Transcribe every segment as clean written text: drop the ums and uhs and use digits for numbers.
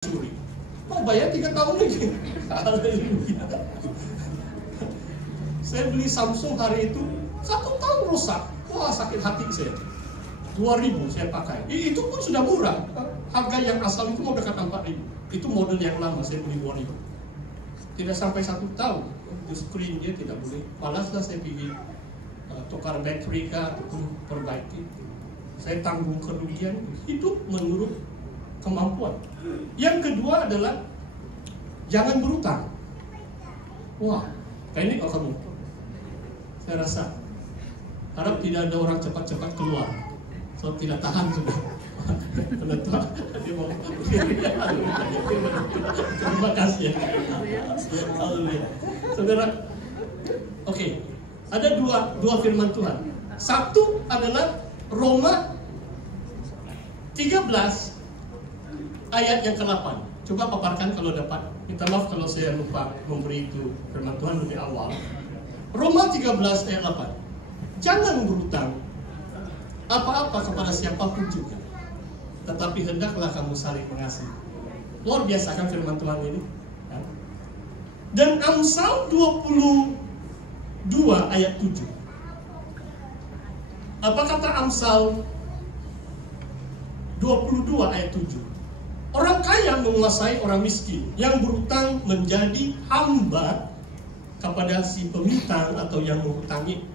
curi. Mau bayar 3 tahun lagi. Saya beli Samsung hari itu 1 tahun rusak. Wah, sakit hati saya. 2.000 saya pakai. Itu pun sudah murah. Harga yang asal itu mau dekat 4.000. Itu model yang lama, saya beli 2.000. Tidak sampai 1 tahun. Itu screen dia tidak boleh. Malaslah saya pergi tukar bateri kah ataupun perbaiki. Saya tanggung kerugian. Hidup menurut kemampuan. Yang kedua adalah jangan berutang. Wah, kayak ini kalau kamu. Saya rasa harap tidak ada orang cepat-cepat keluar. So tidak tahan sudah. Penentuan dia mau. Terima kasih ya. Haleluya. Saudara, oke. Ada dua firman Tuhan. Satu adalah Roma 13 ayat yang ke-8. Coba paparkan kalau dapat. Minta maaf kalau saya lupa memberi itu firman Tuhan lebih awal. Roma 13 ayat 8. Jangan berutang apa-apa kepada siapapun juga, tetapi hendaklah kamu saling mengasihi. Luar biasa kan firman Tuhan ini. Dan Amsal 22 ayat 7. Apa kata Amsal 22 ayat 7? Orang kaya menguasai orang miskin, yang berutang menjadi hamba kepada si pemintang atau yang menghutangi.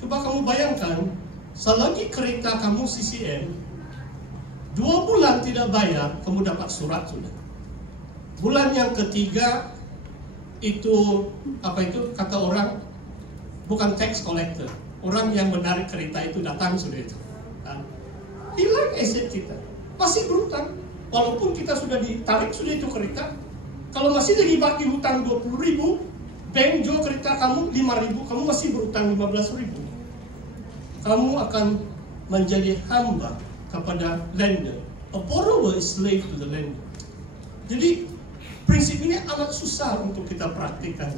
Coba kamu bayangkan, selagi kereta kamu CCM 2 bulan tidak bayar, kamu dapat surat sudah. Bulan yang ketiga itu apa itu kata orang, bukan tax collector, orang yang menarik kereta itu datang sudah itu. Hilang aset kita, masih berutang. Walaupun kita sudah ditarik sudah itu kereta, kalau masih lagi baki hutang 20.000, bank jual kereta kamu 5.000, kamu masih berutang 15.000. Kamu akan menjadi hamba kepada lender. A borrower is slave to the lender. Jadi prinsip ini amat susah untuk kita praktikkan,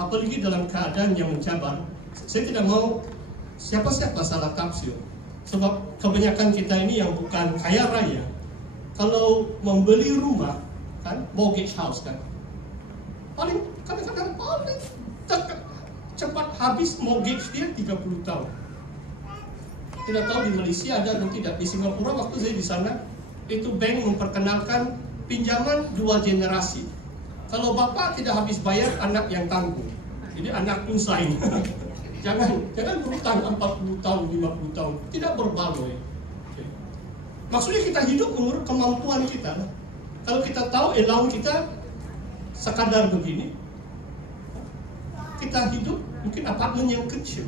apalagi dalam keadaan yang mencabar. Saya tidak mau siapa-siapa salah tafsir, sebab kebanyakan kita ini yang bukan kaya raya, kalau membeli rumah kan, mortgage house kan, paling kadang-kadang paling cepat habis mortgage dia 30 tahun. Tidak tahu di Malaysia ada atau tidak. Di Singapura waktu saya di sana, itu bank memperkenalkan pinjaman 2 generasi. Kalau bapak tidak habis bayar, anak yang tanggung. Jadi anak pun saing. jangan berutang 40 tahun, 50 tahun. Tidak berbaloi. Maksudnya kita hidup menurut kemampuan kita. Kalau kita tahu allowance kita sekadar begini, kita hidup mungkin apartemen yang kecil.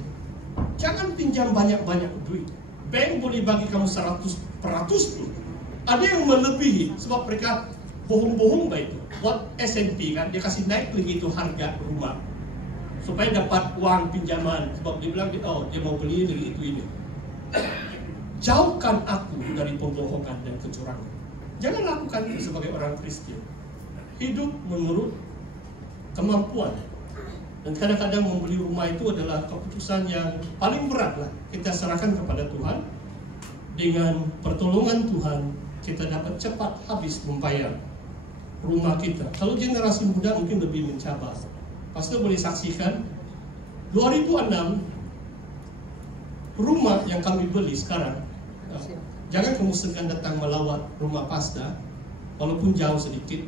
Jangan pinjam banyak-banyak duit. Bank boleh bagi kamu 100% pun. Ada yang melebihi sebab mereka bohong-bohong baik itu. Buat S&P kan, dia kasih naik lagi itu harga rumah supaya dapat uang pinjaman. Sebab dia bilang, oh dia mau beli lagi itu ini. Jauhkan aku dari pembohongan dan kecurangan. Jangan lakukan itu sebagai orang Kristen. Hidup menurut kemampuan. Dan kadang-kadang membeli rumah itu adalah keputusan yang paling berat lah. Kita serahkan kepada Tuhan. Dengan pertolongan Tuhan, kita dapat cepat habis membayar rumah kita. Kalau generasi muda mungkin lebih mencabar. Pastor boleh saksikan 2006 rumah yang kami beli sekarang. Jangan kamu segan datang melawat rumah Pastor, walaupun jauh sedikit.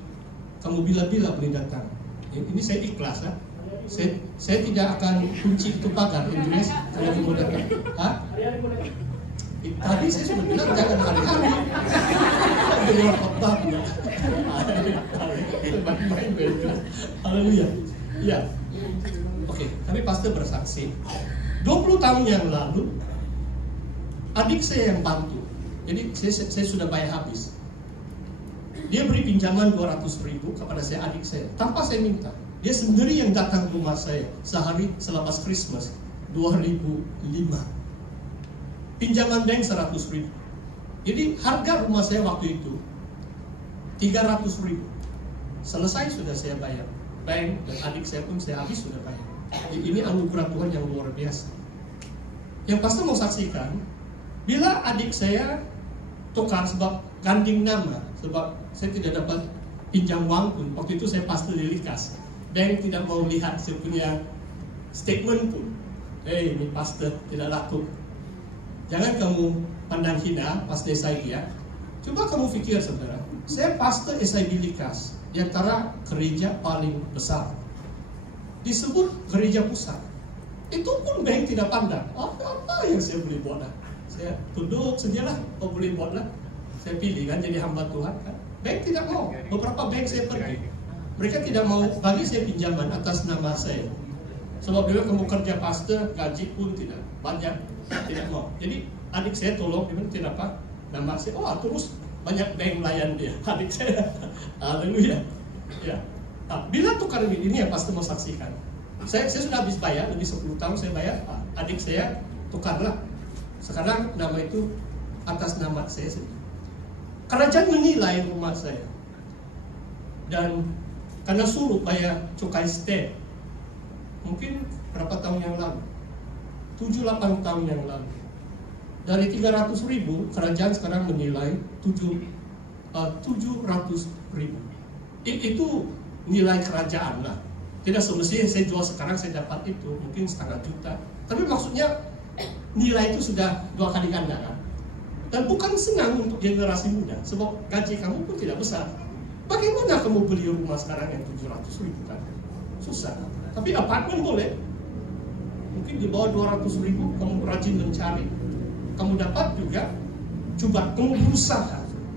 Kamu bila-bila boleh datang. Ini saya ikhlas ya. Saya tidak akan kunci itu pagar Inggris kalau kamu datang. Tadi saya sudah bilang jangan hari-hari. Dengar khotbah pula. Haleluya. Ya. Oke, kami pasti bersaksi. 20 tahun yang lalu adik saya yang bantu. Jadi saya sudah bayar habis. Dia beri pinjaman 200.000 kepada saya, adik saya, tanpa saya minta. Dia sendiri yang datang ke rumah saya sehari selepas Christmas 2005. Pinjaman bank 100.000. Jadi harga rumah saya waktu itu 300.000. Selesai sudah saya bayar. Bank dan adik saya pun saya habis sudah bayar. Ini anugerah Tuhan yang luar biasa. Yang pasti mau saksikan, bila adik saya tukar sebab ganding nama. Sebab saya tidak dapat pinjam uang pun. Waktu itu saya pastor di Likas. Bank tidak mau lihat saya punya statement pun. Ini pastor tidak laku. Jangan kamu pandang hina pastor SIB ya. Coba kamu pikir saudara, saya pastor SIB Likas, di antara gereja paling besar. Disebut gereja pusat. Itu pun bank tidak pandang. Apa yang saya boleh buat lah? Saya tunduk sajalah, apa boleh buat lah? Saya pilih kan jadi hamba Tuhan kan. Bank tidak mau. Beberapa bank saya pergi, mereka tidak mau bagi saya pinjaman atas nama saya. Sebab dia kamu kerja pastor, gaji pun tidak banyak, tidak mau. Jadi adik saya tolong, dia bilang tidak apa, nama saya. Terus banyak bank layan dia, adik saya. Haleluya. Ya. Nah, bila tukar ini yang pastor mau saksikan. Saya sudah habis bayar, lebih 10 tahun saya bayar. Adik saya tukarlah. Sekarang nama itu atas nama saya sendiri. Kerajaan menilai rumah saya. Dan karena suruh bayar cukai stamp. Mungkin berapa tahun yang lalu? 7-8 tahun yang lalu. Dari 300.000, kerajaan sekarang menilai 700.000. Itu nilai kerajaan lah. Tidak semestinya saya jual sekarang saya dapat itu, mungkin 0,5 juta. Tapi maksudnya nilai itu sudah 2 kali ganda kan. Dan bukan senang untuk generasi muda, sebab gaji kamu pun tidak besar. Bagaimana kamu beli rumah sekarang yang 700.000 kan? Susah. Tapi apartemen boleh. Mungkin di bawah 200.000 kamu rajin mencari. Kamu dapat juga. Coba kamu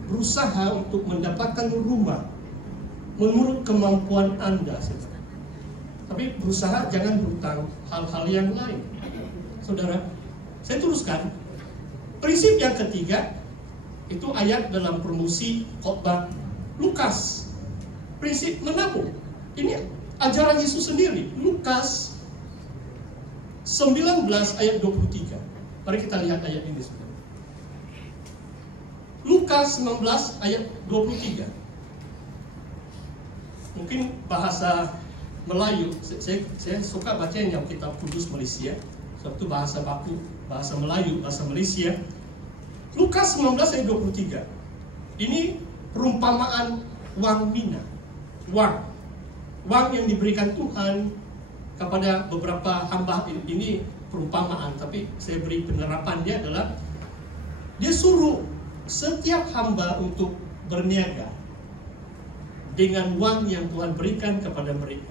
berusaha untuk mendapatkan rumah menurut kemampuan Anda. Tapi berusaha jangan berutang hal-hal yang lain. Saudara, saya teruskan. Prinsip yang ketiga itu ayat dalam promosi khotbah Lukas. Prinsip menabung. Ini ajaran Yesus sendiri. Lukas 19 ayat 23. Mari kita lihat ayat ini. Lukas 19 ayat 23. Mungkin bahasa Melayu, saya suka baca yang kitab Kudus Malaysia. Sebab itu bahasa baku, bahasa Melayu, bahasa Malaysia. Lukas 19 ayat 23. Ini perumpamaan wang mina. Wang yang diberikan Tuhan kepada beberapa hamba. Ini perumpamaan, tapi saya beri penerapannya adalah dia suruh setiap hamba untuk berniaga dengan wang yang Tuhan berikan kepada mereka.